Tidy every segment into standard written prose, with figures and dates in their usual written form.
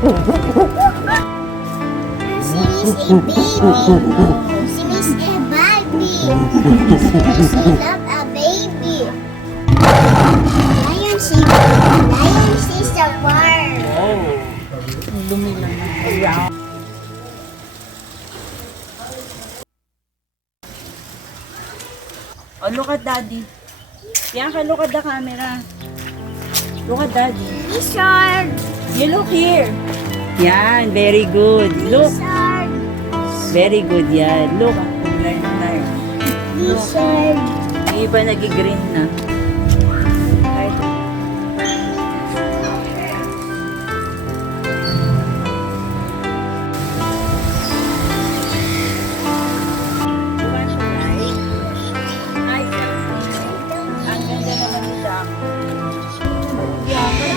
She is a baby. She is a Barbie. She love a baby. Lion she's a worm. Oh. Dumi lang. Around. Oh, look at daddy. Bianca, look at the camera. Look at daddy. Lizard. You look here. Yan, very good. Look. Lizard. Very good yan. Look. Lizard. Yung iba nag-green na. Right.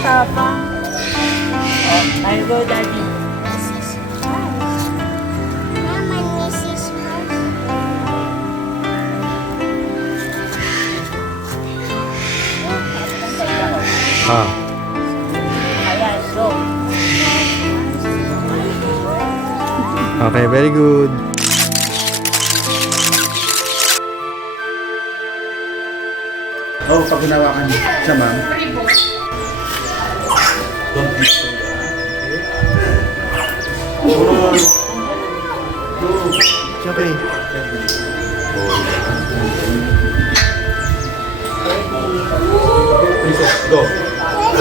Tapang. Oh, I'll go, daddy. Mrs. Mars. Mama, Mrs. Mars. Ayan, go. Okay, very good. Oh, pag ginawakan siya, ma'am. Okay. Princess, go.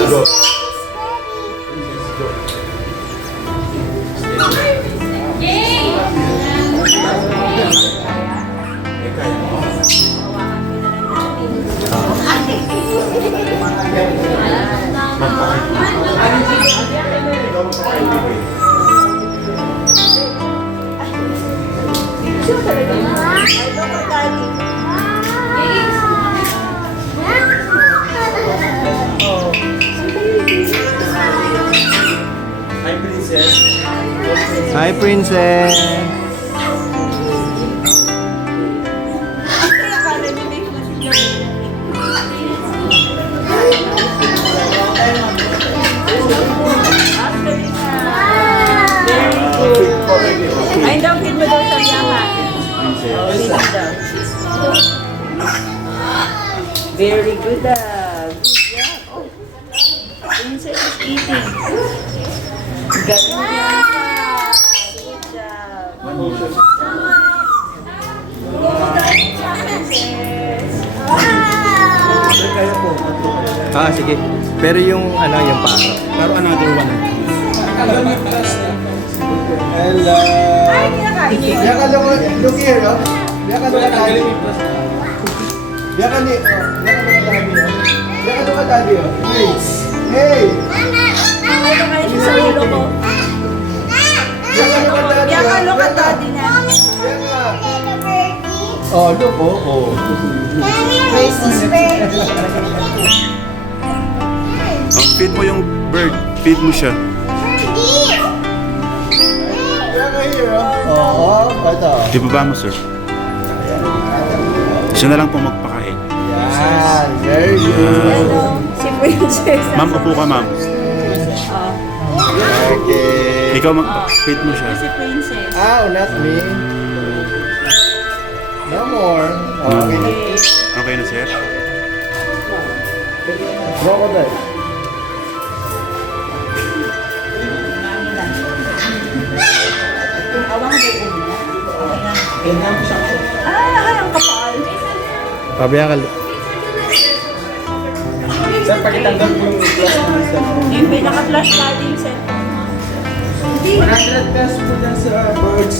Go. Hi, Princess. Hi, princess. Ay, daw, hit mo daw sa Bianca. Oh, hit mo daw. Very good, Good job. Oh, Princess is eating. Ganun, Bianca. Good job. Princess. Kaya po. Sige. Pero yung yung paa. Pero another one. Hello. Bianca, look here, oh. Bianca, look at daddy. Bianca, look at daddy, oh. Hey. Hey. Ay, kumain siya sa ulo ko. Bianca, look at daddy na. Bianca. Little birdie. Oh, look, oh. Mommy, Mrs. Birdie. Feed mo yung bird. Feed mo siya. Birdie. Bianca here, oh. Ito. Di ba mo, sir? Siya na lang po magpakain. Yan, very good. Ano, si Princess. Ma'am, upo ka, ma'am. Okay. Ikaw mag-feed mo siya. Si Princess. Ow, not me. No more. Okay. Okay na, sir? Crocodile. Awang mo yung ulo. Okay na. Ang kapal. Bianca. Sir, pakitanggal mo yung glass mo, sir. Yung pinaka-flash body yung set. 100 pesos po dyan sa birds.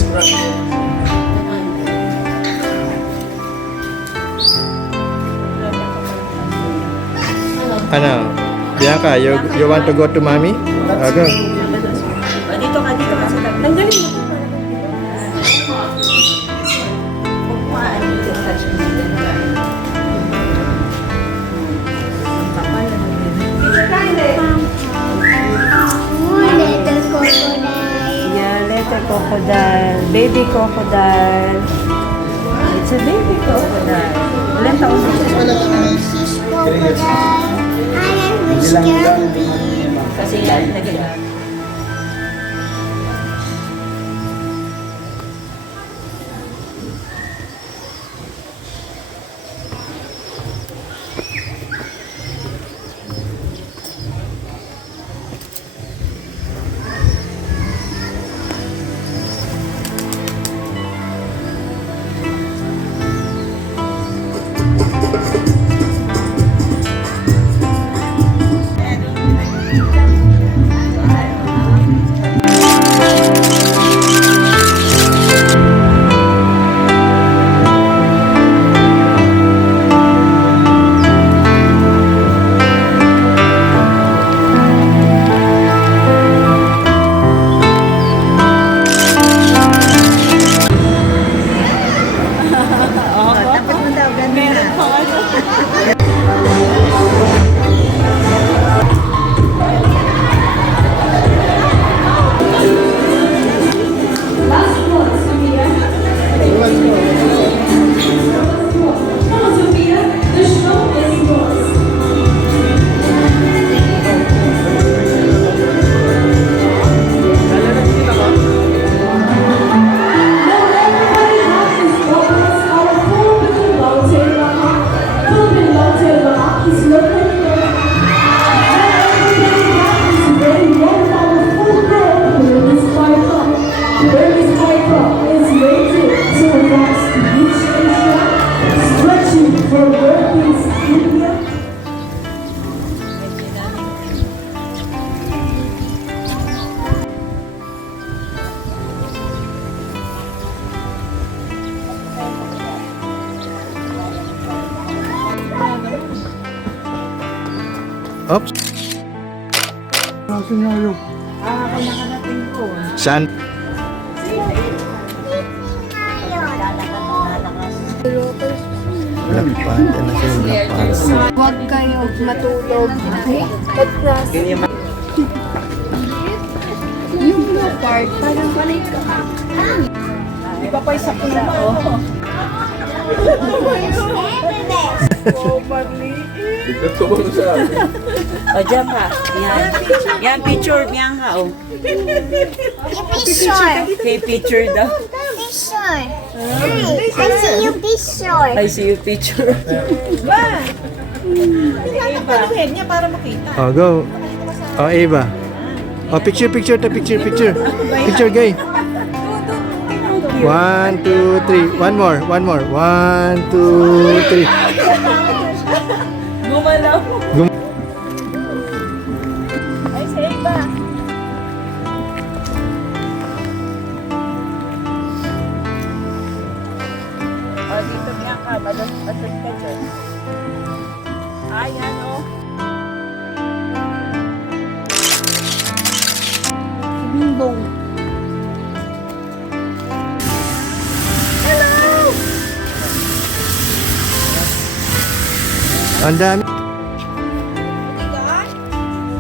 Bianca, you want to go to mommy? Go. Dito ka sa tabi. Tanggalin mo. Crocodile, baby crocodile. It's a baby crocodile. Ilan taon na siya? Mrs. Crocodile. I am Miss Candy. Kasi yan, nag-ilan. Oops. Saan? Black Panther na siya, Black Panther. Huwag kayo matulog. Yung part, parang balik ka. Ipapaysa ko na oh. O, dyan pa. Yan. Yan, picture, Bianca, oh. Picture. Okay, picture daw. Picture. I see you picture. I see you picture. Oh, go. Oh, Eva. Oh, picture. Picture, guy. 1, 2, 3. One more. 1, 2, 3. Gumalaw. Ay, sa iba. O, dito Bianca, malasas ka dyan. Ayan, oh. Bimbong. Ang dami.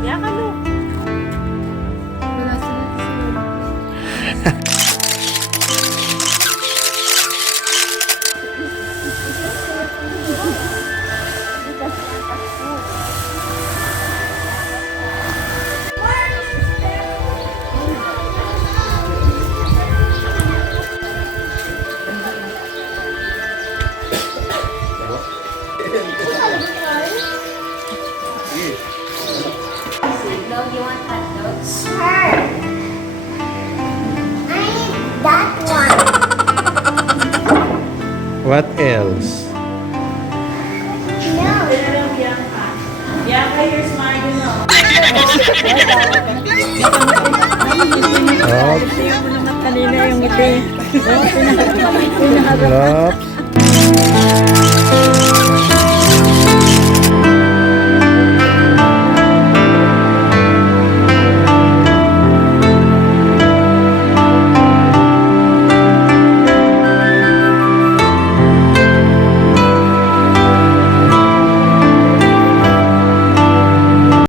Bianca, look. Dog, you want hot dogs? Sure. I need that one. What else? No. Bianca, you're smiling, oh. Oops. Kanina yung ngiti. Oops.